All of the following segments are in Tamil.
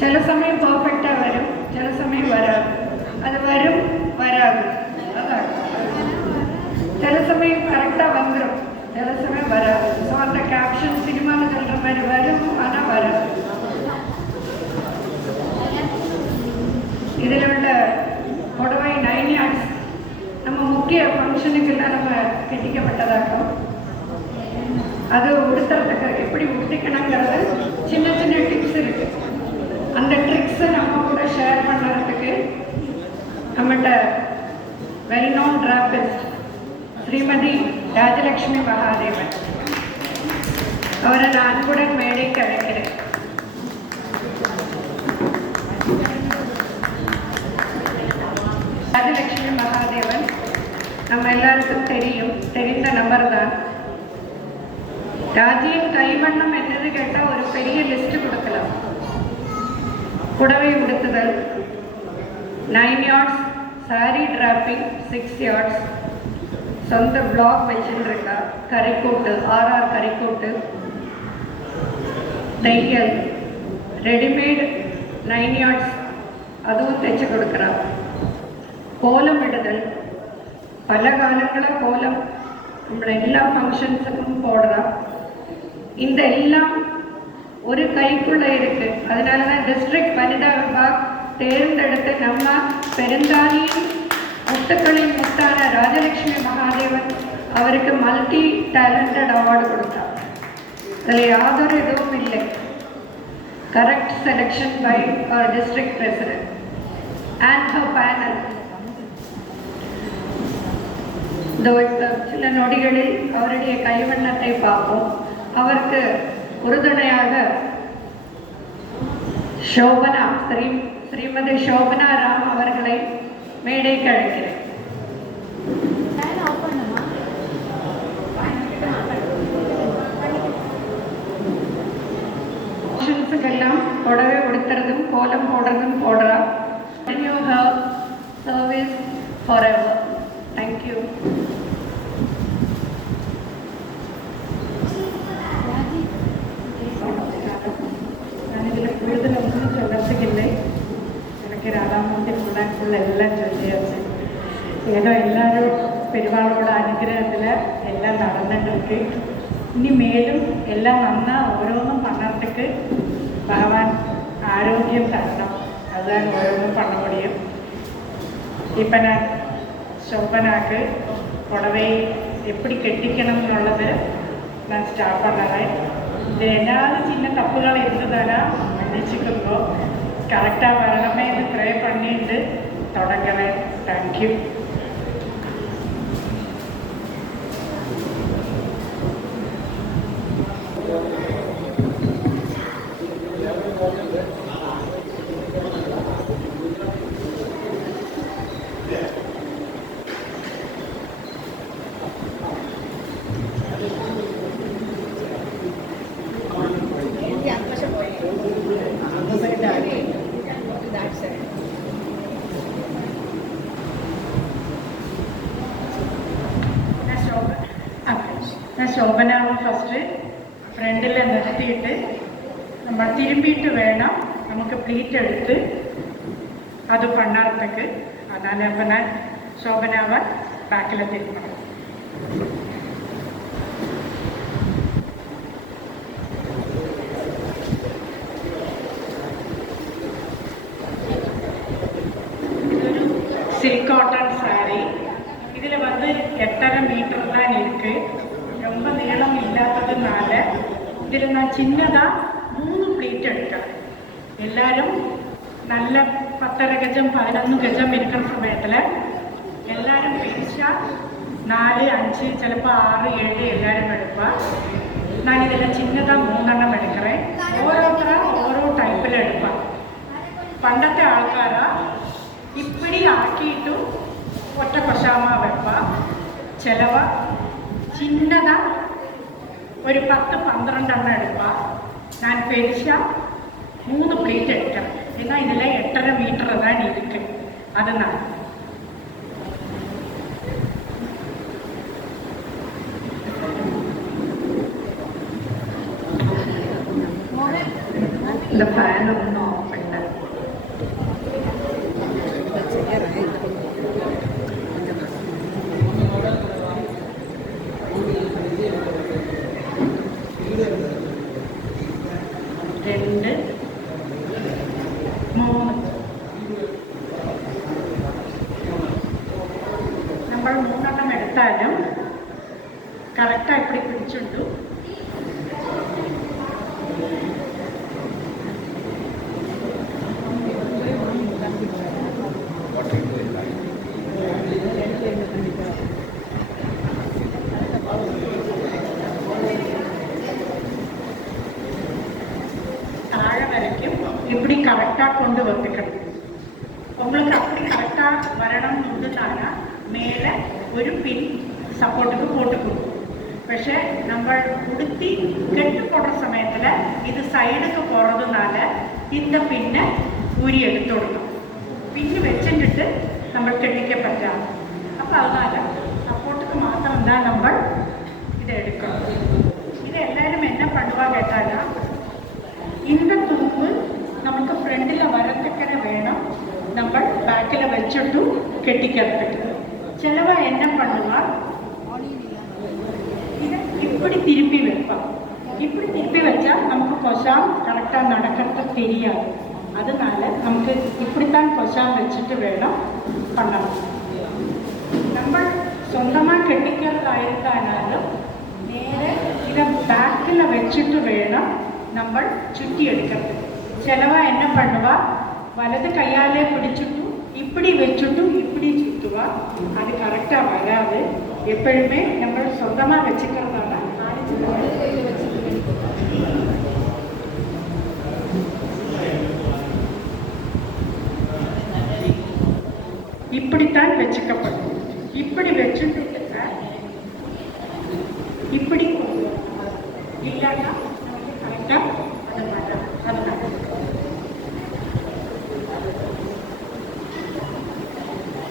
சில சமயம் பர்ஃபெக்டாக வரும், சில சமயம் வராது. அது வரும் வராது, அதான். சில சமயம் கரெக்டாக வந்துடும், சில சமயம் வராது. ஸோ அந்த கேப்ஷன் சினிமாவில் சொல்கிற மாதிரி வரும், ஆனால் வராது. இதில் உள்ள புடவை 9 yards நம்ம முக்கிய ஃபங்க்ஷனுக்கெல்லாம் நம்ம கெட்டிக்கப்பட்டதாகும். அது உடுத்துறதுக்கு எப்படி உடுத்திக்கணுங்கிறது சின்ன சின்ன டிப்ஸ் இருக்கு. அந்த ட்ரிக்ஸை நம்ம கூட ஷேர் பண்ணுறதுக்கு நம்மகிட்ட well known therapist Shrimati Rajalakshmi Mahadevan அவரை நான் அன்புடன் மேடைக்கு அழைக்கிறேன். ராஜலட்சுமி மகாதேவன் நம்ம எல்லாருக்கும் தெரிந்த நம்பர் தான். ராஜியின் கைவண்ணம் என்னது கேட்டால் ஒரு பெரிய லிஸ்ட் கொடுக்கலாம். புடவை உடுத்துதல் 9 yards, சாரி டிராப்பிங் 6 yards, சொந்த பிளாக் வச்சுருக்கா, கறிக்கோட்டு RR கறிக்கோட்டு, தையல், ரெடிமேட் 9 yards அதுவும் தைச்சு கொடுக்குறா. கோலம் இடுதல், பல காலங்களாக கோலம் நம்மளை எல்லா ஃபங்க்ஷன்ஸுக்கும் போடுறா. இந்த எல்லாம் ஒரு கைக்குள்ளே இருக்குது. அதனால தான் டிஸ்ட்ரிக்ட் வனிதா விபாக் தேர்ந்தெடுத்து நம்ம பெருந்தானியின் முத்துக்களின் முத்தான ராஜலட்சுமி மகாதேவன் அவருக்கு மல்டி டேலண்டட் அவார்டு கொடுத்தார். அதில் யாதொரு இதுவும் இல்லை. Correct selection by district president and her panel. சில நொடிகளில் அவருடைய கைவண்ணத்தை பார்ப்போம். அவருக்கு உறுதுணையாக சோபனா ஸ்ரீமதி சோபனா ராம் அவர்களை மேடைக்கு அழைக்கிறேன். ஃபங்க்ஷன்ஸுக்கெல்லாம் புடவை உடுத்துறதும் கோலம் போடுறதும் போடுறா. Continue her service forever. Thank you. ഞാനിതിൽ കൂടുതലൊന്നും ചൊല്ലത്തില്ലേ. എനിക്ക് രാധാമൂർത്തി മുണ്ടാക്കുള്ള എല്ലാം ചൊല്ലിയാச்சு. ஏதோ எல்லாரும் பெருமாளோட അനുഗ്രഹത്തിൽ എല്ലാം നടന്നിട്ടിருக்கு. ഇനി മേലും എല്ലാം നന്നാ ഓരോന്നും പണത്തേക്ക് ഭഗവാൻ ആരോഗ്യം തരണം. അതാണ് ഓരോന്നും பண்ண முடியும். இப்போ நான் சோபனாக்கு புடவை எப்படி கெட்டிக்கணும்னுள்ளது நான் ஸ்டார்ட் பண்ணுறேன். இதில் ஏதாவது சின்ன தப்புகள் இருந்ததுன்னா மன்னிச்சுக்கோங்க. கரெக்டாக வரணுமே ப்ரே பண்ணிட்டு தொடங்குறேன். தேங்க்யூ. நான் சோபனாவை ஃபஸ்ட்டு ஃப்ரெண்டில் நிறுத்திட்டு நம்ம திரும்பிட்டு வேணாம் நமக்கு ப்ளீட் எடுத்து அது பண்ணறதுக்கு. அதனால் இப்போ நான் சோபனாவை பேக்கில் திரும்பணும். Silk cotton sari. இதில் 8.5 மீட்டர் தான் இருக்குது. ரொம்ப நீளம் இல்லாததுனால இதில் நான் சின்னதாக 3 ப்ளீட் எடுக்கிறேன். எல்லாரும் நல்ல 10.5 கஜம் 11 கஜம் இருக்கிற சமயத்தில் எல்லாரும் பெருசாக 4, 5 ചിലപ്പോൾ 6, 7 எல்லாரும் எடுப்பா. நான் இதில் சின்னதாக 3 എണ്ണം എടുக்கிறேன். ഓരോരുത്തരും ഓരോ ടൈപ്പിൽ എടുപ്പാ. പണ്ടത്തെ ആൾക്കാരാ ഇപ്പിടി ആക്കിയിട്ടു ഒറ്റ കൊശാമ വെപ്പാ. ചിലവ ചിന്നதாக ഒരു 10-12 എണ്ണം എടുപ്പാ. ഞാൻ പെരുசாக 3 ப்ளீட் எடுக்கிறேன். ஏன்னா இதில் 8.5 மீட்டர் தான் இருக்கு. அதனால இந்த ஃபேன் ஒன்றும் ஆஃப் பண்ண പിടിച്ചുണ്ടു. தாழ வரைக்கும் இப்படி கரெக்டாக கொண்டு வந்துக்கணும். உங்களுக்கு அப்படி கரெக்டாக வரணும்னு உண்டுனாங்கன்னா மேலே ஒரு பின் சப்போர்ட்டுக்கு போட்டுக்கணும். പക്ഷേ നമ്മൾ ഉടുത്തി കെട്ട് പോടുற സമയத்தில் ഇത് സൈഡുക്ക് പോகிறதுனால இந்த பின்னை ஊறி எடுத்து കൊടുക്കണം. பின்னு வச்சுட்டு നമ്മൾ കെട്ടിക്ക പറ്റാം. അപ്പോൾ அதனால സപ്പോർട്ടുக்கு മാത്രം தான் നമ്മൾ ഇത് എടുക്കണം. ഇത് എല്ലാവരും என்ன பண்ணுவா கேட்டானா இந்த தும்பு നമുക്ക് ഫ്രണ്ടിൽ വരത്തക്കനെ വേണം നമ്മൾ ബാക്കിൽ വെച്ചിട്ടു കെട്ടിக்கிறதுக்கு. ചിലവ என்ன பண்ணுவா இது இப்படி திருப்பி வைப்பான். இப்படி திருப்பி வச்சா நமக்கு கொசாம் கரெக்டாக நடக்கிறது தெரியாது. அதனால நமக்கு இப்படித்தான் கொசாம் வச்சுட்டு வேணும் பண்ணலாம். நம்ம சொந்தமாக கெட்டிக்கிறதாயிருந்தாலும் நேരെ இதை பேக்கில் வச்சுட்டு வேணும் നമ്മൾ ചുറ്റി എടുക്കുന്നത്. ചിലവ என்ன பண்ணுவா വലത് കയ്യാലെ പിടിച്ചിട്ടു இப்படி வச்சுட்டு இப்படி சுற்றுவா. அது கரெக்டாக வராது. எப்பொழுதுமே நம்ம சொந்தமாக வச்சுக்கிறதால இப்படித்தான் வச்சுக்கப்படும். இப்படி வச்சுட்டு இப்படி இல்லைன்னா நமக்கு கரெக்டாக அது மாட்டாங்க. அதனால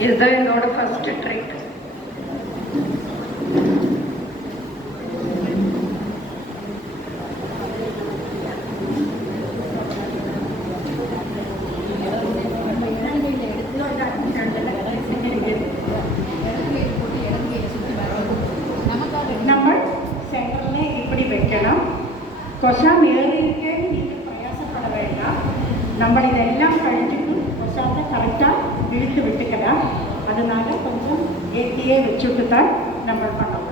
இதுதான் என்னோட ஃபர்ஸ்ட் ட்ரைக். നമ്മൾ സെൻറ്ററിനെ இப்படி வைக்கணும். கொசாம் ஏறிக்கே நீங்கள் பிரயாசப்பட வேண்டாம். நம்ம இதெல்லாம் கழிச்சிட்டு கொசாத்தை கரெக்டாக இழுத்து விட்டுக்கலாம். அதனால கொஞ்சம் ஏற்றியே வச்சுட்டு தான் நம்ம பண்ணணும்.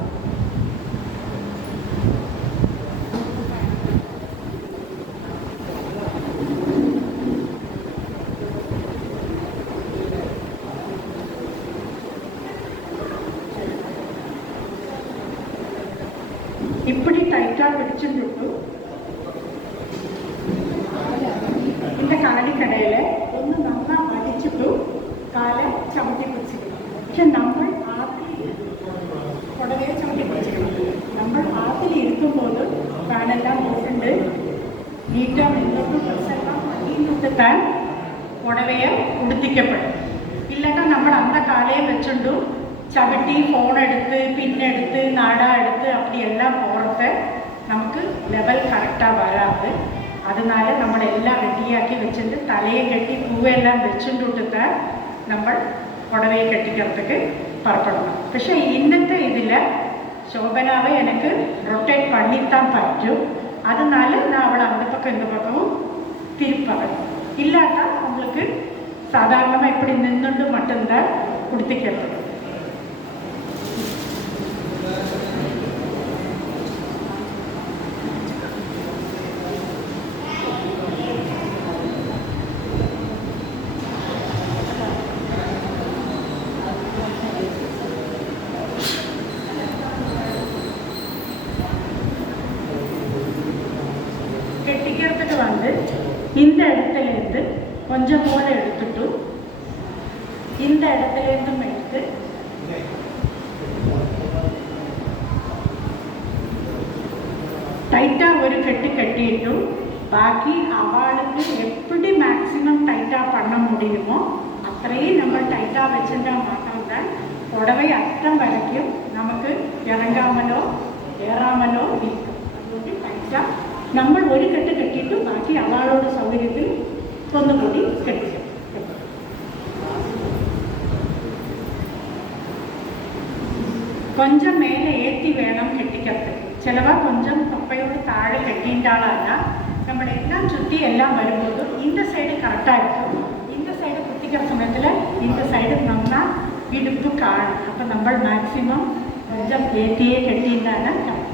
இப்படி டைட்டாக பிடிச்சுட்டு இந்த காலிக்கடையில் ഒന്ന് നന്നാ അടിച്ചിട്ടു കാല ചവിട്ടി പിടിച്ചിരിക്കണം. പക്ഷെ നമ്മൾ ആത്തിൽ പുടവയെ ചവിട്ടി പിടിച്ചിരിക്കണം. നമ്മൾ ആത്തിൽ ഇരിക്കുമ്പോൾ ഫാനെല്ലാം പോയിട്ടുണ്ട് നീറ്റാ നിന്നിട്ട് ഡ്രസ്സെല്ലാം അടിയിലിട്ട് താൻ പുടവയെ ഉടുത്തിക്കപ്പെടും. ഇല്ലാട്ട നമ്മൾ അന്ത കാലയെ വെച്ചുകൊണ്ട് ചവിട്ടി ഫോണെടുത്ത് പിന്നെടുത്ത് നാട എടുത്ത് அப்படியெல்லாம் போகிறத നമുക്ക് ലെവൽ കറക്റ്റാக വരാതെ. அதனால നമ്മളെല്ലാം റെഡിയാക്കി വെച്ചിട്ട് തലയെ കെട്ടി പൂവെല്ലാം വെച്ചുകൊണ്ടിട്ടാൽ നമ്മൾ പുടവയെ കെട്ടിக்கிறதுக்கு പുറപ്പെടണം. പക്ഷേ ഇന്നത്തെ ഇതിൽ ശോഭനാவை எனக்கு ரொட்டேட் பண்ணித்தான் பറ്റുம். அதனால நான் அவளை அந்த பக்கம் இந்த பக்கமும் திருப்பறேன். இல்லாட்டா உங்களுக்கு சாதாரணமாக இப்படி நின்றுண்டு மட்டும்தான் கொடுத்துக்கிறது. கெட்டிக்கிறதுக்கு வந்து இந்த இடத்துலேருந்து கொஞ்சம் போல எடுத்துட்டு இந்த இடத்துலேருந்தும் எடுத்து டைட்டாக ஒரு கெட்டு கட்டிட்டு பாக்கி அவளுக்கு எப்படி மேக்ஸிமம் டைட்டாக பண்ண முடியுமோ அத்தனையும் நம்ம டைட்டாக வச்சுட்டா மாட்டோம்தான் புடவை அர்த்தம் வரைக்கும் நமக்கு இறங்காமலோ ஏறாமலோ இருக்கும். അതുകൊണ്ട് டைட்டாக നമ്മൾ ഒരു കെട്ട് കെട്ടിയിട്ട് ബാക്കി അവളോട് സൗകര്യത്തിൽ ഒന്നുകൂടി കെട്ടിക്കും. கொஞ்சம் மேலே ஏற்றி வேணும் கெட்டிக்கிறதுக்கு. ചിലവ கொஞ்சம் தொப்பையோடு தாழെ கெட்டின்றாளா நம்ம எல்லாம் சுற்றி எல்லாம் வரும்போது இந்த சைடு கரெக்டாக இருக்கும். இந்த சைடு குத்திக்கிற சமயத்தில் இந்த சைடு நம்ம இடுப்பு காணும். அப்போ நம்ம மேக்ஸிமம் கொஞ்சம் ஏற்றியே கெட்டின்றானா கரெக்ட்.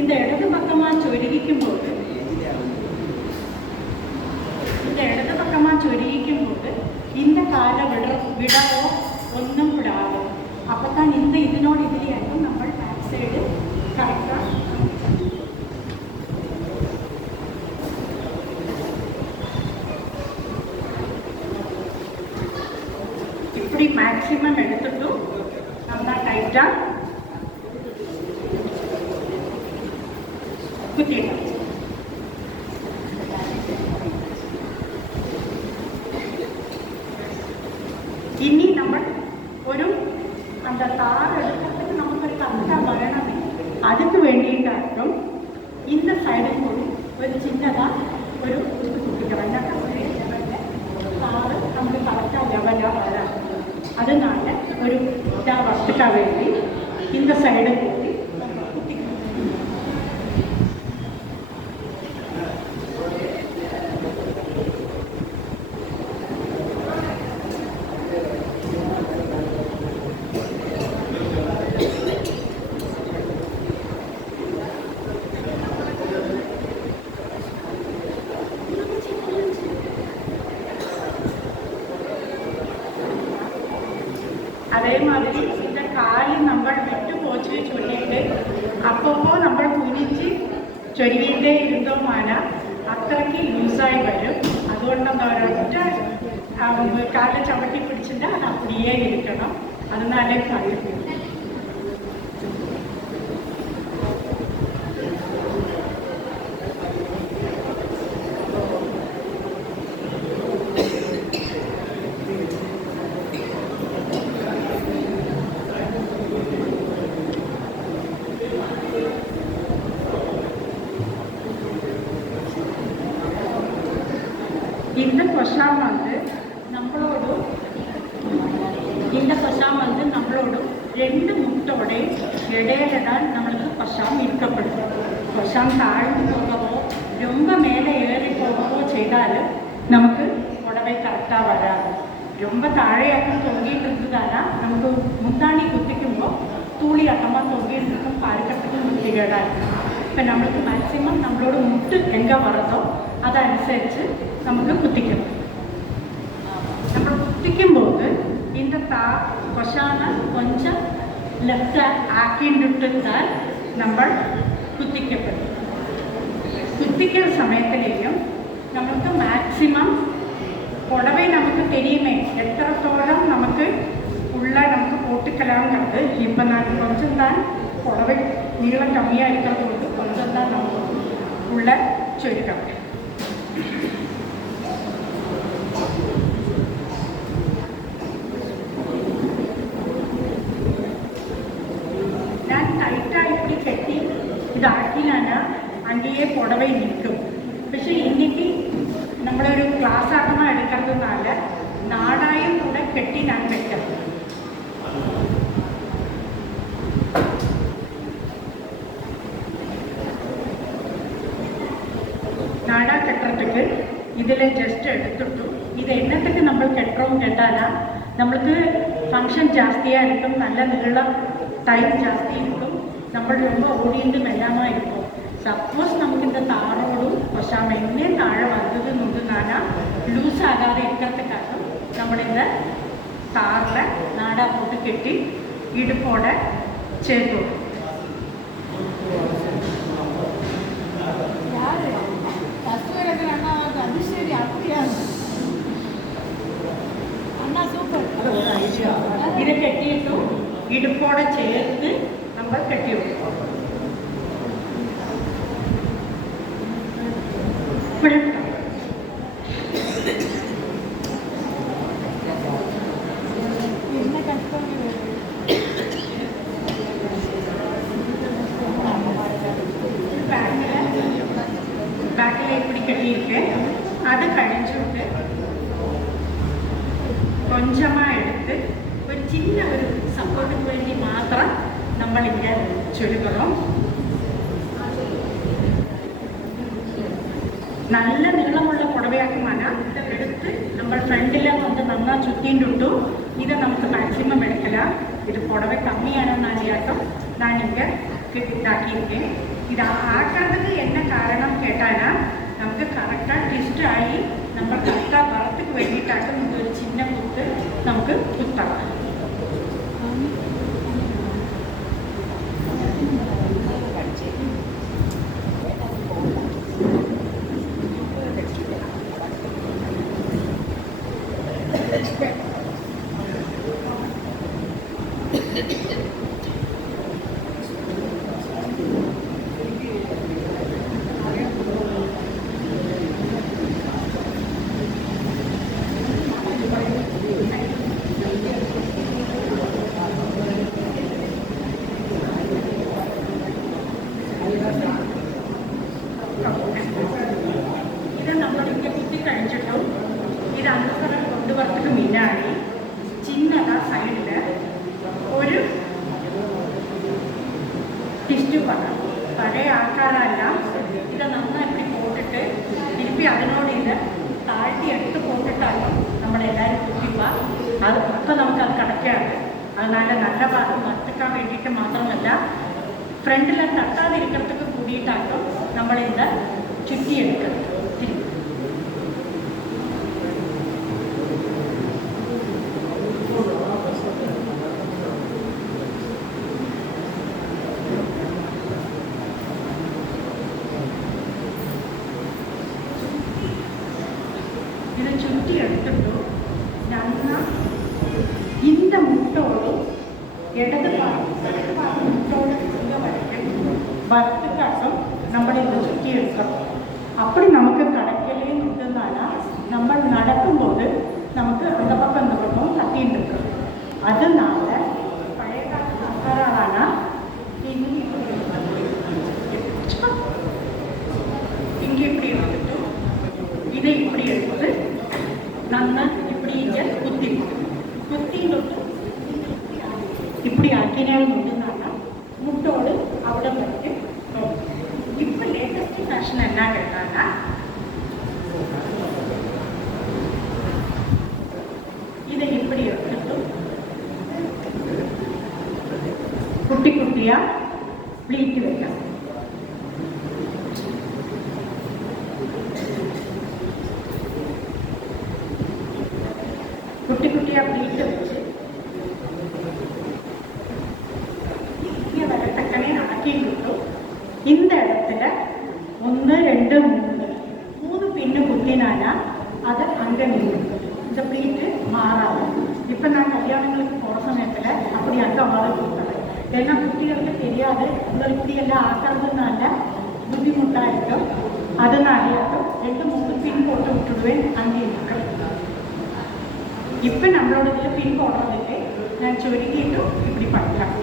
இந்த இடது பக்கமாக சொருகிக்கும்போது இந்த காலை விடவோ ഒന്നും വിടാതെ അപ്പോൾ തന്നെ ഇതിനോട് ഇതിലെയായിട്ടും നമ്മൾ ബാക്ക് സൈഡ് കറക്റ്റാக இப்படி மேக்ஸிமம் எடுத்துட்டு நல்லா டைட்டாக குத்திடலாம். ഇനി നമ്മൾ ഒരു அந்த தார் எடுக்கிறதுக்கு നമുക്കൊരു കറക്റ്റാக വരണമേ அதுக்கு വേണ്ടിയിട്ടായിട്ടും இந்த സൈഡിൽ കൂടി ഒരു ചിന്നതാണ് ഒരു കുട്ടിക്കണം എന്നൊക്കെ ഒരു ലെവലിൽ താറ് നമുക്ക് കറക്റ്റാக ലെവലാണ് വരാം. அதனால ஒரு இதாக வசதிக்காக வேண்டி இந்த சைடு கூட்டி அதே மாதிரி இந்த கால் நம்ம விட்டு போச்சு சொல்லிட்டு அப்பப்போ നമ്മൾ കുനിച്ച് ചൊരിവിൻ്റെ ഇരുന്നോമാന അത്രയ്ക്ക് ലൂസായി വരും. അതുകൊണ്ട് എന്താ ഒരൊറ്റ കാലിൽ ചവിട്ടി പിടിച്ചിട്ട് അത് അപ്പടിയേ ഇരിക്കണം. അതിനാലേ കഴിയും. இந்த கொஷாம் வந்து நம்மளோட ரெண்டு முட்டோட இடையில தான் நம்மளுக்கு கொஷாம் இருக்கப்படும். கொஷாம் தாழ்ந்து போகவோ ரொம்ப மேலே ஏறி போகவோ செய்தால் நமக்கு புடவை கரெக்டாக வராது. ரொம்ப தாழையாக்கம் தொங்கிட்டு இருந்ததுனா நமக்கு முந்தாணி குத்திக்கும்போது தூளி அக்கமாக தொங்கிட்டு இருக்கும், பார்க்கறதுக்கு முத்திகேடாக இருக்கும். இப்போ நம்மளுக்கு மேக்ஸிமம் நம்மளோட முட்டு எங்கே வரதோ അതനുസരിച്ച് നമുക്ക് കുത്തിക്കണം. നമ്മൾ കുത്തിക്കുമ്പോൾ இந்த கொஷான கொஞ்சம் லெஃப்ட் ஆக்கிட்டுட்டால் നമ്മൾ കുത്തിക്കപ്പെടും. കുത്തിക്കുന്ന സമയത്തിലേക്കും നമുക്ക് മാക്സിമം புடவை நமக்கு தெரியுமே எத்தனத்தோളം நமக்கு உள்ள நமக்கு போட்டுக்கலாங்கிறது. இப்போ நான் கொஞ்சம் தான் புடவை நீளம் கம்மியாக இருக்கிறது கொண்டு கொஞ்சம் தான் நமக்கு உள்ள ചുരുക്കണം. ഞാൻ ടൈറ്റായി இப்படி கட்டி ഇതാക്കിനാണ് അங்கேயே புடவை നിൽക്കും. പക്ഷേ இன்னைக்கு നമ്മളൊരു ക്ലാസ് ആട്ടமாக എടുക്കുന്നതിനാல നാടായും കൂടെ കെട്ടി ഞാൻ വെക്കാം. நாடா கட்டுறதுக்கு இதில் ஜஸ்ட் எடுத்துட்டு இது என்னத்துக்கு நம்ம கட்டுறோம் கேட்டானா நம்மளுக்கு ஃபங்க்ஷன் ஜாஸ்தியாக இருக்கும், நல்ல நீளம் டைம் ஜாஸ்தி இருக்கும், നമ്മൾ ரொம்ப ഓടിയിട്ട് മെല്ലാമ இருக்கும். സപ്പോസ് നമുക്ക് இந்த താറോടും കൊശാമ എങ്ങനെ താഴെ വന്നത് നോക്കുന്നാനാ ലൂസ് ആകാതെ ഇരിക്കത്തക്കാട്ടും നമ്മളിந்த താറിൽ നാടാ പോട്ട് കെട്ടി ഇടുപ്പോടെ ചേർത്തു. ഇത് കെട്ടിയിട്ടു ഇടുപ്പോടെ ചേർത്ത് നമ്മൾ കെട്ടി വെക്കും. பேக்கில் இப்படி கட்டியிருக்கேன். அது கழிச்சுட்டு கொஞ்சமாக எடுத்து ஒரு சின்ன ஒரு சப்போர்ட்டுக்கு வேண்டி மாத்திரம் நம்ம இங்கே ചുരുക്കണം. നല്ല നീളമുള്ള പുടവയാക്കുമാണ് എടുത്ത് നമ്മൾ ഫ്രണ്ടിൽ വന്ന് നന്നാ ചുറ്റിയിട്ടു. ഇത് നമുക്ക് മാക്സിമം എടുക്കല. ഇത് പുടവ കമ്മിയാണെന്ന് അറിയാട്ടോ ഞാനിങ്ങനെ ഇതാക്കിയിരിക്കேன். இது ஆக்கிறதுக்கு என்ன காரணம் கேட்டானா நமக்கு கரெக்டாக ட்விஸ்ட் ஆகி நம்ம கரெக்டாக வரத்துக்கு வேண்டிட்டாக்க இந்த ஒரு சின்ன குத்து நமக்கு குத்தலாம். ഇത് നമ്മളിങ്ങനെ കുത്തി കഴിച്ചിട്ടും ഇത് അന്നേരം കൊണ്ടുവരക്ക് മുന്നാടി ചിന്നതാ സൈഡിൽ ഒരു ടിസ്റ്റ് വേണം. പഴയ ആൾക്കാരെല്ലാം ഇത് നന്നായി இப்படி போட்டுட்டு திருப்பி അതിനോട് ഇത് താഴ്ത്തി എടുത്ത് പോട്ടിട്ടാലും നമ്മളെല്ലാവരും കുത്തിപ്പാ അത് അപ്പം നമുക്കത് കടക്കാണ്. அதனால நல்ல ഭാഗം വറുക്കാൻ വേണ്ടിയിട്ട് മാത്രമല്ല ഫ്രണ്ടിൽ തട്ടാതിരിக்கிறதுக்கு കൂടിയിട്ടാക്കും നമ്മളിത് ചുറ്റിയെടുക്കുന്നത്. இது சுற்றி எடுத்துட்டோம். நல்லா இந்த முட்டோடு இடது பாகம் முட்டோடு இங்கே வரைக்கும் வறுத்துக்காட்டும் நம்மளை இதை சுற்றி எடுக்கிறோம். அப்படி நமக்கு கிடைக்கலே இருந்ததுனால நம்ம நடக்கும்போது நமக்கு அந்த பக்கம் தட்டின்னு இருக்கோம். அதனால பழைய காலத்து அக்கறானா இங்கே இப்படி எடுத்துட்டு இதை இப்படி எடுத்து நல்லா இப்படி இங்கே കുത്തിയിട്ടൊട്ട് இப்படி ആക്കിയാൽ കൊണ്ടുവന്നാണ് മുട്ടോട് അവിടെ വരയ്ക്കും. ഇപ്പം ലേറ്റസ്റ്റ് ഫാഷൻ എന്നാ കേട്ടാൽ இதை இப்படி எடுத்துட்டு குட்டி குட்டியா ப்ளீட் வைக்கலாம். குட்டி குட்டியாக ப்ளீட் வச்சு இங்கே வரத்தக்கனே ஆக்கிக்கிட்டோம். இந்த இடத்துல 1 2 3 பின்னு குத்தினானா அது அங்கே நிற்கும். இந்த ப்ளீட்டு மாறாது. இப்போ நான் கல்யாணங்களுக்கு போகிற சமயத்தில் அப்படி அந்த ஆளை கொடுத்தேன். ஏன்னா குட்டிகளுக்கு தெரியாது உங்களுக்கு இப்படியெல்லாம் ஆக்கிறதுனால புத்திமுட்டாயிருக்கும். அதனாலேயாக்கும் 2 3 பின் போட்டு விட்டுடுவேன். அங்கே இருக்கு. இப்போ நம்மளோட இதில் பின் போடுறதுக்கு நான் சொருகிட்டும் இப்படி பண்ணலாம்.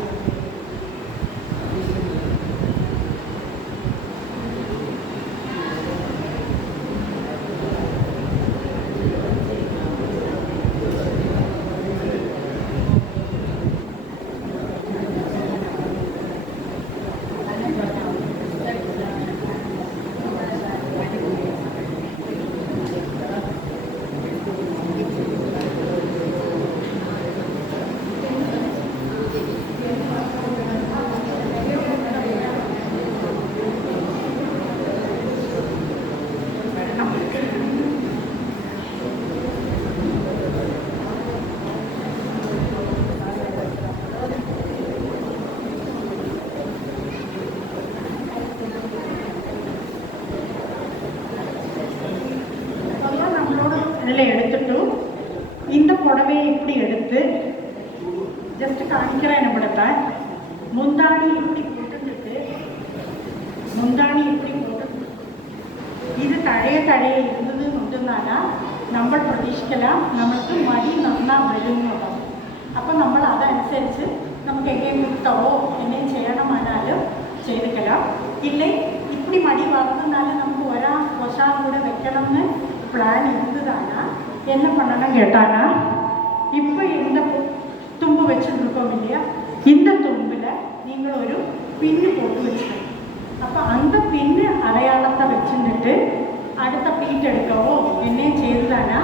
இதில் எடுத்துட்டு இந்த புடவையை இப்படி எடுத்து ஜஸ்ட் காமிக்கிறேன். நம்மளத்தான் முந்தாணி இப்படி போட்டுட்டு முந்தாணி இப்படி போட்டு இது தழைய இருந்தது மட்டும்தானா നമ്മൾ പ്രതീക്ഷിക്കലാം നമുക്ക് മടി നന്നാ വരുന്നുള്ളത്. അപ്പം നമ്മൾ അതനുസരിച്ച് നമുക്ക് എങ്ങനെ മുട്ടവോ എന്നെ ചെയ്യണമാനാലും ചെയ്തിக்கலாம். ഇല്ലേ இப்படி மடி வளர்ந்ததுனால நமக்கு கொஷால் கூட வைக்கணும்னு பிளான் இருந்ததானா என்ன பண்ணணும் கேட்டானா இப்போ இந்த தும்பு வச்சுருக்கோம் இல்லையா, இந்த தும்பில் நீங்கள் ஒரு பின்னு போட்டு வச்சுக்கணும். அப்போ அந்த பின்னு அடையாளத்தை வச்சுட்டு அடுத்த பீட் எடுக்கவோ என்னையும் செய்தானா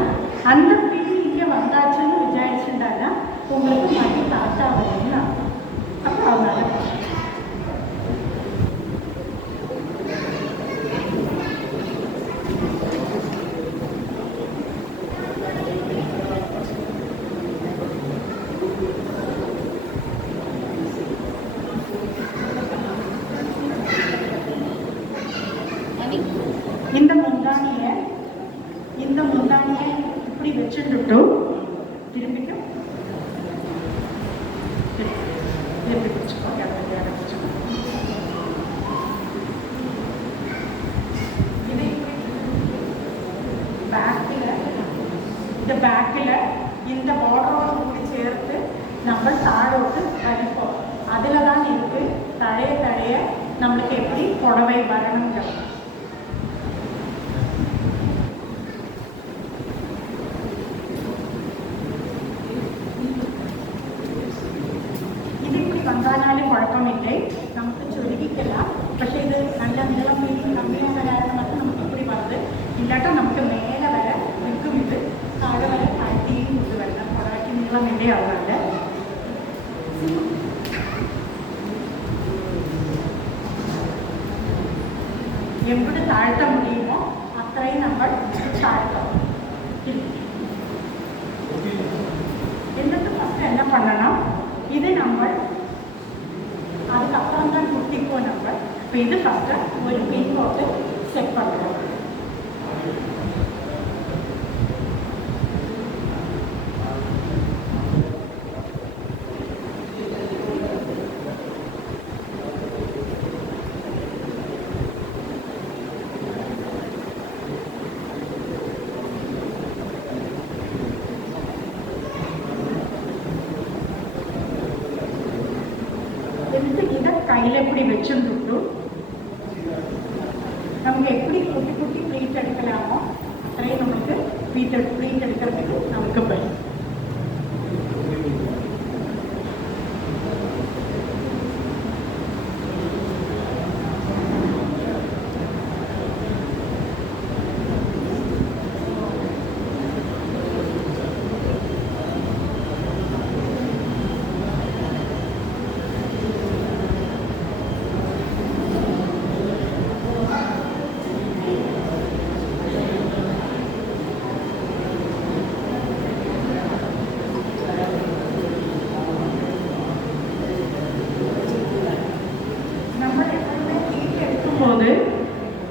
அந்த பின் இங்கே வந்தாச்சுன்னு விசாரிச்சுட்டானா உங்களுக்கு மடி தாத்தா வரும்னு. அப்போ அதனால இந்த முந்தானியை இப்படி வச்சுட்டு திரும்பிக்கும் திருப்பி வச்சுக்கோ, இடத்துல வச்சுக்கோ. இது பேக்கில் இந்த பேக்கில் இந்த பார்டரோடு கூடி சேர்த்து நம்ம தாழோட்டு வலிப்போம். அதில் தான் இருக்குது தழைய தழைய நம்மளுக்கு எப்படி புடவை வரணுங்கிறது. இது இப்படி வந்தாலும் குழப்பமில்லை, நமக்கு சொருகிக்கலாம். പക്ഷേ ഇത് നല്ല നീളം വീതി കമ്മിയുള്ള കാരണം മാത്രം നമുക്ക് இப்படி வருது. ഇല്ലാട്ടോ നമുക്ക് മേലെ വരെ നിൽക്കും. ഇത് താഴെ വരെ താഴ്ത്തിയും കൊണ്ടുവരണം. പുടവയ്ക്ക് നീളം വേണ്ടി ആവുന്നുണ്ട്. എവിടെ താഴ്ത്താൻ முடியுமோ അത്രയും നമ്മൾ താഴ്ത്തണം. എന്നിട്ട് ഫസ്റ്റ് என்ன பண்ணணும், இது நம்ம அதுக்கப்புறம் தான் குட்டிப்போம் நம்ம. இப்போ இது ஃபஸ்ட்டு ஒரு பின் போட்டு செட் பண்ணுறோம். கையில் எப்படி வச்சுட்டு நமக்கு எப்படி குட்டி குட்டி ப்ளீட் எடுக்கலாமோ அத்தனையும் நமக்கு ப்ளீட் எடுக்கிறதுக்கு நமக்கு பயம்.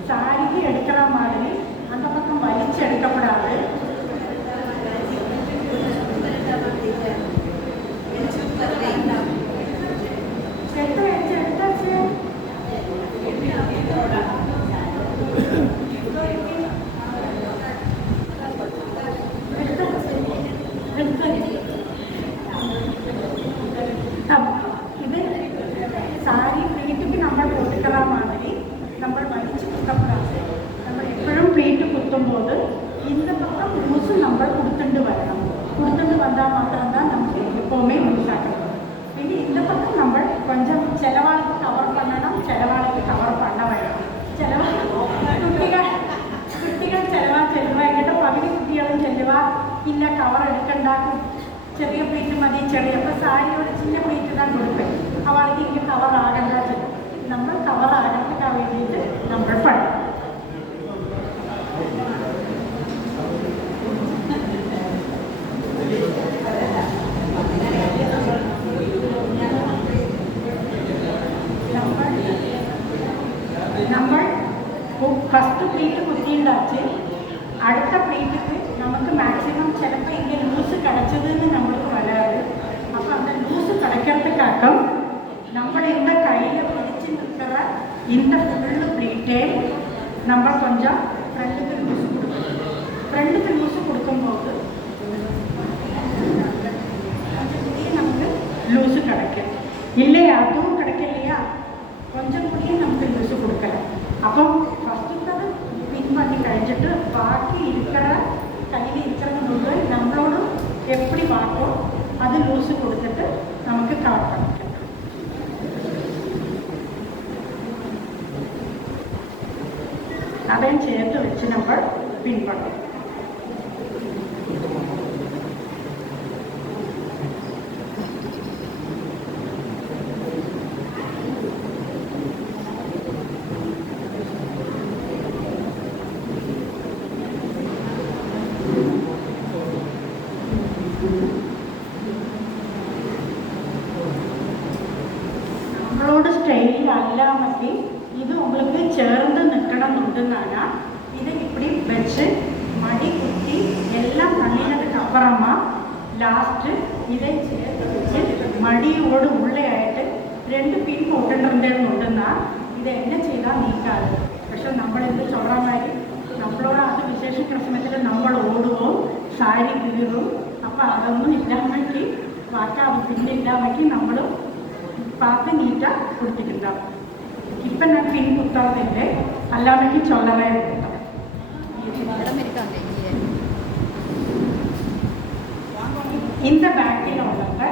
சாரிக்கு எடுக்கிற மாதிரி அந்த பக்கம் வலிச்சு எடுக்கப்படாது. எடுத்தாச்சு. இது சாரி ப்ளீட்டுக்கு நம்ம போட்டுக்கிற மாதிரி நம்ம வலிச்சு குத்தக்கூடாது. நம்ம எப்பவும் ப்ளீட்டு குத்தும்போது இந்த பக்கம் லூஸு நம்ம கொடுத்துட்டு வரணும். கொடுத்துட்டு வந்தால் மாத்திரம்தான் நமக்கு எப்போவுமே லூஸ் ஆகணும். இனி இந்த பக்கம் நம்ம கொஞ்சம் ചിലവാൾക്ക് കവർ பண்ணணும், ചിലവാൾക്ക് കവർ பண்ண വേണം. കുട്ടികൾ ചിലവാ ചെല്ലുക എങ്ങോട്ട് പകുതി കുട്ടികളും ചെല്ലുക ഇല്ല കവർ എടുക്കണ്ട, ചെറിയ പ്ലീറ്റ് മതി. അപ്പോൾ സാരിയോട് ചിന്ന പ്ലീറ്റ് தான் കൊടുക്കും. അവൾക്ക് ഇങ്ങനെ കവർ ആകണ്ട ചെല്ലും. നമ്മൾ കവർ ആകാൻ വേണ്ടിയിട്ട് നമ്മൾ പഠിക്കും. നമ്മൾ ഫസ്റ്റ് പ്ലീറ്റ് കുത്തിയുണ്ടാച്ച് അടുത്ത പ്ലീറ്റിക്ക് നമുക്ക് മാക്സിമം ചിലപ്പോൾ ഇങ്ങനെ ലൂസ് കിടച്ചതെന്ന് നമ്മൾക്ക് വരാറ്. അപ്പോൾ அந்த ലൂസ് കിടக்கிறதுக்காக നമ്മൾ இந்த கையில் பிடிச்சு நிற்கிற இந்த ஃபுல்லு ப்ளீட்டே நம்ம கொஞ்சம் ஃப்ரெண்டுக்கு லூஸ் கொடுக்கணும். ஃப்ரெண்டுக்கு லூஸ் கொடுக்கும்போது நமக்கு லூஸு கிடைக்கும். இல்லையா அதுவும் கிடைக்கலையா கொஞ்சம் கூடிய நமக்கு லூஸு கொடுக்கலாம். அப்போ ஃபஸ்ட்டு பின் பண்ணி கழிஞ்சிட்டு பாக்கி இருக்கிற கையில் இருக்கிறது முழுவதும் நம்மளோட எப்படி பார்ப்போம் அது லூஸு கொடுத்துட்டு நமக்கு கவர் பண்ணிக்கலாம். அதையும் சேர்த்து வச்சு நம்ம பின் பண்ணணும். நம்மளோட ஸ்டைலில் அல்லாமட்டி இது உங்களுக்கு சேர்ந்து நிற்கணும்னுன்னா இதை இப்படி வச்சு மடி அப்புறமா லாஸ்ட்டு இதை சேர்த்து வச்சு மடியோடு உள்ளே ஆகிட்டு 2 பின் போட்டுருந்தேன்னா இதை என்ன செய்தால் நீக்காது. പക്ഷെ നമ്മളിത് சொல்கிற மாதிரி നമ്മളോട് അത് വിശേഷിക്കുന്ന സമയത്തിൽ നമ്മൾ ഓടുകയും സാരി കീറും. അപ്പോൾ അതൊന്നും ഇല്ലാമക്കി വാക്കാവും പിന്നില്ലാമക്കി നമ്മൾ பார்த்து நீட்டாக கொடுத்துக்கிட்டோம். இப்போ நான் பின் குத்துறதில்லை, எல்லாமே சொல்லவே இருக்கேன். இந்த பேக்கில் உள்ளவங்க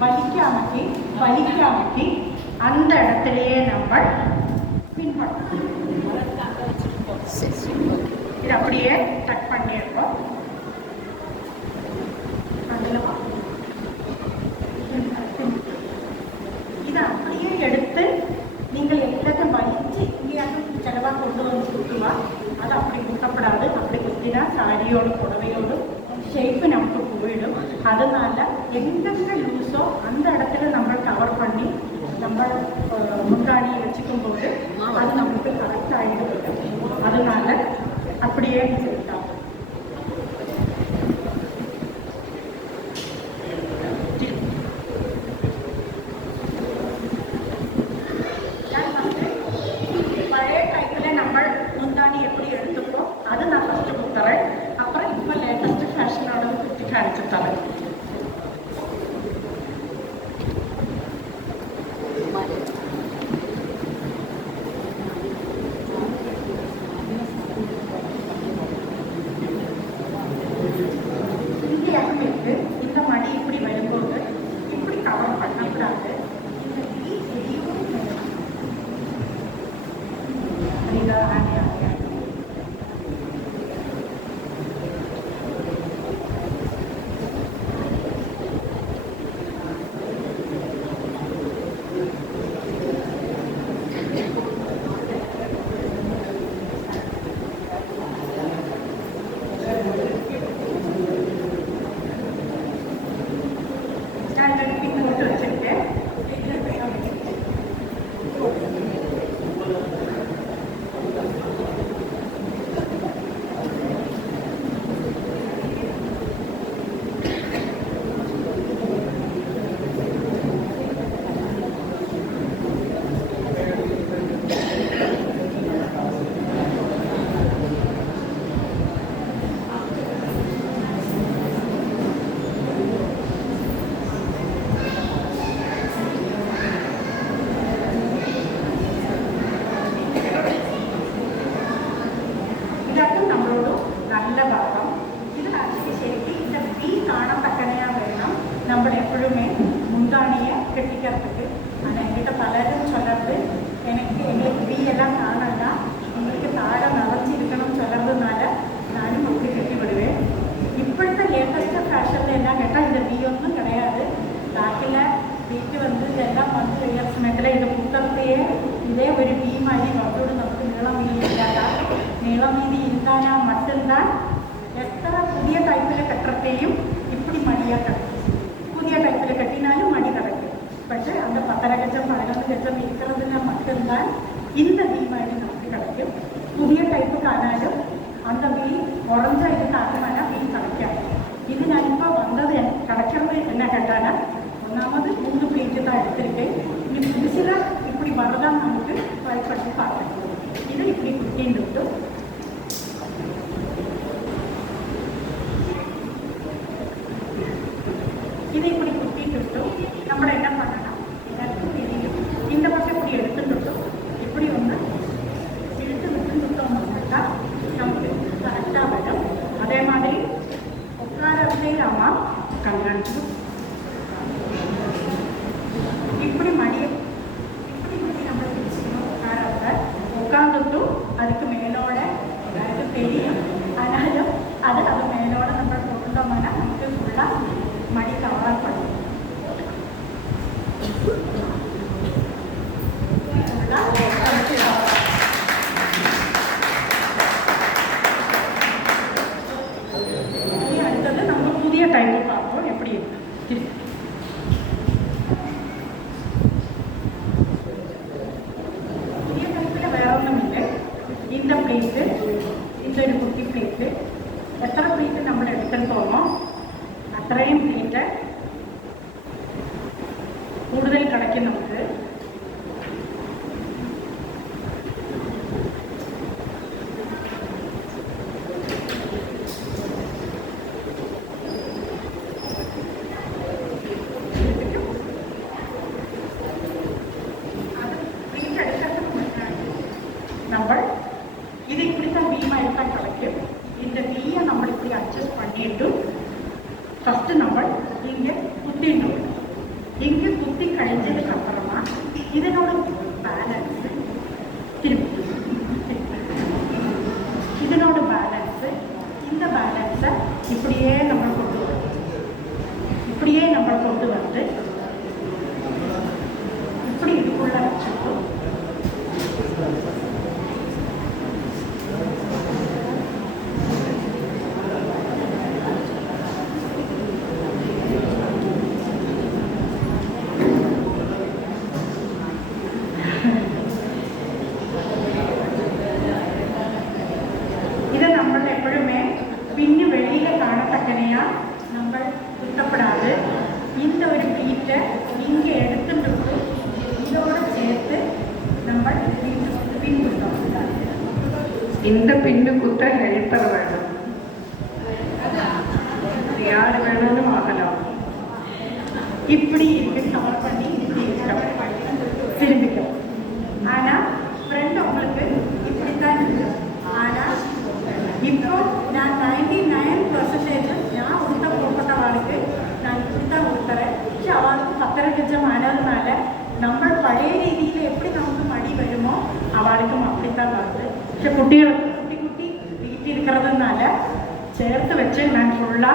வலிக்காமக்கி அந்த இடத்துலையே நம்ம பின்பற்றோம். இது அப்படியே கட் பண்ணிடுறோம். அதில் இதை அப்படியே எடுத்து நீங்கள் எல்லாத்தையும் வலிச்சு இங்கேயாவது செலவாக கொண்டு வந்து குத்துவா. அது அப்படி குத்தப்படாது. அப்படி குத்தினா சாரியோடு புடவையோடு ஷேப்பு நமக்கு போயிடும். அதனால எங்கெங்கே லூஸோ அந்த இடத்துல நம்ம கவர் பண்ணி நம்ம முந்தானியை வச்சுக்கும் போது அது நமக்கு கரெக்ட் ஆகிடுது. அதனால அப்படியே செய்யலாம். பழைய டைப்பில் நம்ம முந்தானி எப்படி எடுத்துப்போம் அது நான் ஃபஸ்ட்டு கொடுத்துறேன். அப்புறம் இப்போ லேட்டஸ்ட் ஃபேஷனோட குத்தி காணிச்சு தரேன். இந்த மடி இப்படி வரும்போது இப்படி கவர் பண்ணக்கூடாது. നമ്മൾ എപ്പോഴുമേ മുന്താണിയെ കെട്ടിக்கிறதுக்கு ஆனால் என்கிட்ட பலரும் சொல்கிறது எங்களுக்கு பீ எல்லாம் காணல, உங்களுக்கு தாழை நரைச்சி இருக்கணும்னு சொல்கிறதுனால நானும் அப்படி கட்டி விடுவேன். இப்போத்த லேட்டஸ்ட்டு ஃபேஷனில் என்ன கேட்டால் இந்த பீ ஒன்றும் கிடையாது. பேக்கில் வீட்டு இதெல்லாம் செய்கிற சமயத்தில் இந்த புத்தகத்தையே இதே ஒரு பீ மாதிரி வந்தோடு நமக்கு நீளம் மீதி இல்லாதா. நீளம் மீதி இருந்தானா மட்டும்தான் எத்தனை புதிய டைப்பில் கட்டுறதையும் இப்படி மடியாக கட்டும். புதிய டைப்பில் கட்டினாலும் மடி கிடைக்கும். பட் அந்த 10 லட்சம் 11 லட்சம் இருக்கிறதுனா மட்டும்தான் இந்த பீ மாதிரி நமக்கு கிடைக்கும். புதிய டைப்புக்கு ஆனாலும் அந்த பீ குறைஞ்ச இதுக்காக வேணால் பீ கிடைக்காது. இது நான் இப்போ வந்தது கிடைக்கிறது என்ன கேட்டானா, ஒன்றாவது 3 பிளேட்டு தான் எடுத்திருக்கேன். இது புதுசில் இப்படி வரதான் நமக்கு பயன்படுத்தி பார்க்கணும். இது இப்படி குட்டின்னு இதை இப்படி குட்டிட்டு நம்ம என்ன பண்ணலாம், எல்லாருக்கும் தெரியும். இந்த பக்கம் இப்படி எடுத்துட்டு இப்படி ஒன்று இழுத்து விட்டுட்டோம்னா நமக்கு கரெக்டாக வரும். அதே மாதிரி உட்காரமா கண்ணாடி இப்படி மடியை இப்படி இப்படி நம்ம பிடிச்சிக்கணும். உட்காந்துட்டும் அதுக்கு மேலோட அது தெரியும். ஆனாலும் அது மேலோட நம்ம போட்டுட்டோம்னா நமக்கு ஃபுல்லாக மடி கவர் பண்ணும். அடுத்தது நம்ம புதிய டைப்பு பார்ப்போம் எப்படி இருக்கு. കെട്ടിയിട്ടു ഫസ്റ്റ് നമ്മൾ ഇങ്ങനെ കുത്തിയിട്ടു ഇങ്ങനെ കുത്തി കഴിഞ്ഞതിന് അപ്പുറമാ ഇതിനോട് ബാലൻസ് തിരുപ്പിക്കും. ഇതിനോട് ബാലൻസ് இந்த பேலன்ஸை இப்படியே நம்ம கொண்டு வந்து இப்படி இதுக்குள்ள வச்சுட்டு പിന്നെ വെളിയിൽ കാണത്തക്കനെയാ നമ്മൾ കുത്തപ്പെടാതെ இந்த ഒരു പീറ്റ് ഇങ്ങനെ എടുത്തിട്ട് இதோடு சேர்த்து നമ്മൾ പിൻ കുത്തണം. இந்த பின்னு குத்த ஹெல்ப்பர் வேணும், யார் வேணாலும் ஆகலாம். இப்படி இருக்கு கவர் பண்ணி இப்படி திரும்பிக்கும். ஆனால் ஃப்ரெண்ட் உங்களுக்கு இப்படித்தான் இருக்கு. ஆனால் இப்போ நான் 99% ഞാൻ ഉടുത്ത പുറപ്പെട്ട ആൾക്ക് ഞാൻ ഉടുത്ത ഉത്തരൻ പക്ഷെ അവൾക്ക് 10 ഗജം ആനതുനാല നമ്മൾ പഴയ രീതിയിൽ എപ്പടി നമുക്ക് മടി വരുമോ അവൾക്കും അപ്പടിത്താൻ വന്നത്. പക്ഷെ കുട്ടികൾക്ക് കുട്ടി വീട്ടിലിരിക്കുന്നതെന്നാല ചേർത്ത് വെച്ച് ഞാൻ ഫുള്ളാ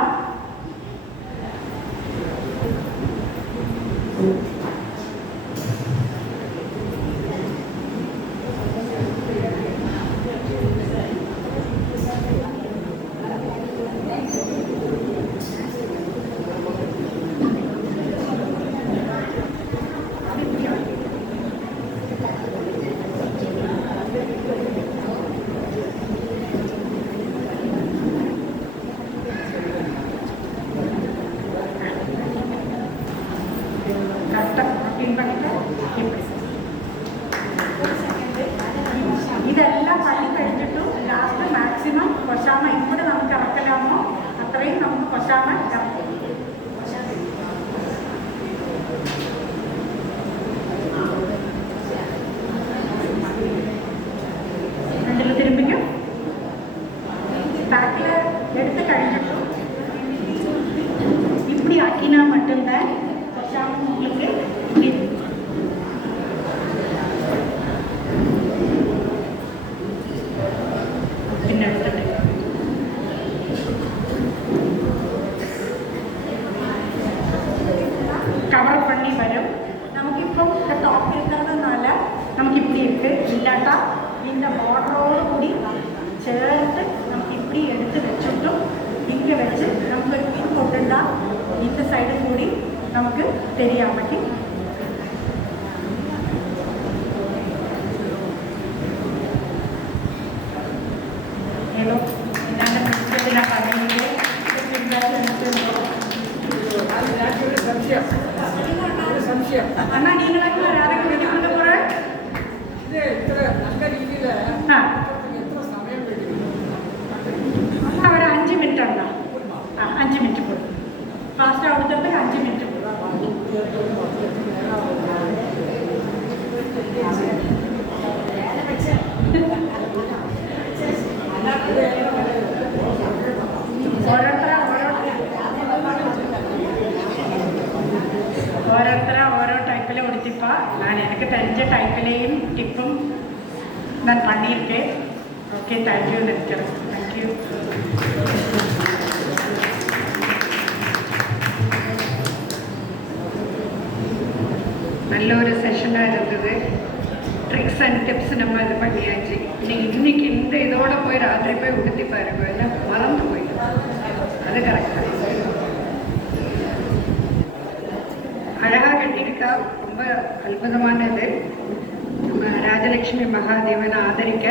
ഇതെല്ലാം പള്ളി കഴിഞ്ഞിട്ടും ലാസ്റ്റ് മാക്സിമം കൊശാമ ഇവിടെ നമുക്ക് ഇറക്കലാമോ അത്രയും നമുക്ക് കൊശാമ ഇറക്കും. രണ്ടിൽ തിരുമ്പിക്കും ബാക്കിൽ എടുത്ത് കഴിഞ്ഞിട്ടും இப்படி ஆக்கினா மட்டும்தான் கொஷாம உங்களுக்கு கவர் பண்ணி வரும். நமக்கு இப்போ இந்த டாப் இருக்கிறதுனால நமக்கு இப்படி இருக்கு. இல்லாட்டா இந்த பார்டரோடு கூடி சேர்த்து நமக்கு இப்படி எடுத்து வச்சுட்டும் இங்கே வச்சு நமக்கு ஒரு பின் போட்டுட்டா இந்த சைடு கூடி நமக்கு தெரியாமட்டி ஏதோ என்னென்ன நான் பண்ணுறீங்க அண்ணா நீங்களும் யாரையும் ரெடி பண்ண போகிறேன் ஒரு 5 மினிட் அண்ணா 5 மினிட் போடும் ஃபாஸ்ட்டாக கொடுத்ததுக்கு 5 மினிட் ഓരോരുത്തരും ഓരോ ടൈപ്പിൽ കൊടുത്തിപ്പാ ഞാൻ എനിക്ക് தெரிஞ்ச ടൈപ്പിലെയും ടിപ്പും ഞാൻ பண்ணியிருக்கேன். Okay, thank you lecture. Thank you. நல்ல ஒரு செஷனாக இருந்தது. ட்ரிக்ஸ் அண்ட் டிப்ஸ் நம்ம இது பண்ணியாச்சு. இன்னைக்கு இந்த இதோட போய் ராத்திரி போய் உடுத்தி பாருங்க, எல்லாம் மறந்து போயிடும். அது கரெக்டாக அழகாக கட்டியிருக்கா. ரொம்ப அற்புதமானது. நம்ம ராஜலக்ஷ்மி மகாதேவனை ஆதரிக்க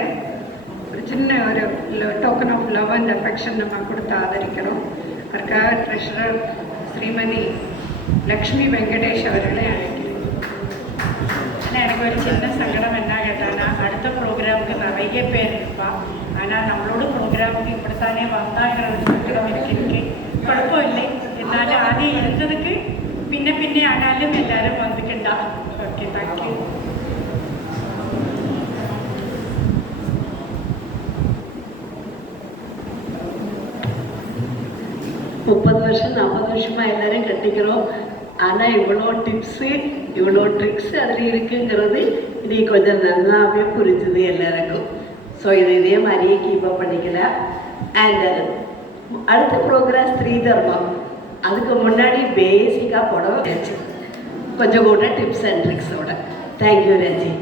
ஒரு சின்ன ஒரு token of love and affection நம்ம கொடுத்து ஆதரிக்கிறோம். அதற்காக ட்ரெஷரர் ஸ்ரீமதி லக்ஷ்மி வெங்கடேஷ் அவர்களை அழைக்கிறேன். எனக்கு ஒரு சின்ன சங்கடம் என்ன கேட்டானா, அடுத்த ப்ரோக்ராமுக்கு நிறைய பேர் இருப்பா. ஆனால் நம்மளோட ப்ரோக்ராமுக்கு இப்படித்தானே வந்தாங்கிற ஒரு சங்கடம் இருக்கு. குழப்பம் இல்லை, എന്നാലും ആദ്യം ഇരുന്നதுக்கு പിന്നെ ആനാലും എല്ലാവരും വന്നിട്ടുണ്ടാ. Okay, thank you. 30 வருஷம் 40 வருஷமாக எல்லோரும் கட்டிக்கிறோம். ஆனால் இவ்வளோ டிப்ஸு இவ்வளோ ட்ரிக்ஸ் அதில் இருக்குங்கிறது இன்னைக்கு கொஞ்சம் நல்லாவே புரிஞ்சுது எல்லாருக்கும். ஸோ இதே மாதிரியே கீப்பப் பண்ணிக்கலாம். அண்ட் அடுத்த ப்ரோக்ராம் ஸ்திரீ தர்மம். அதுக்கு முன்னாடி பேசிக்காக புடவை வச்சு கொஞ்சம் கூட டிப்ஸ் அண்ட் ட்ரிக்ஸோட. தேங்க்யூ ரஞ்சி.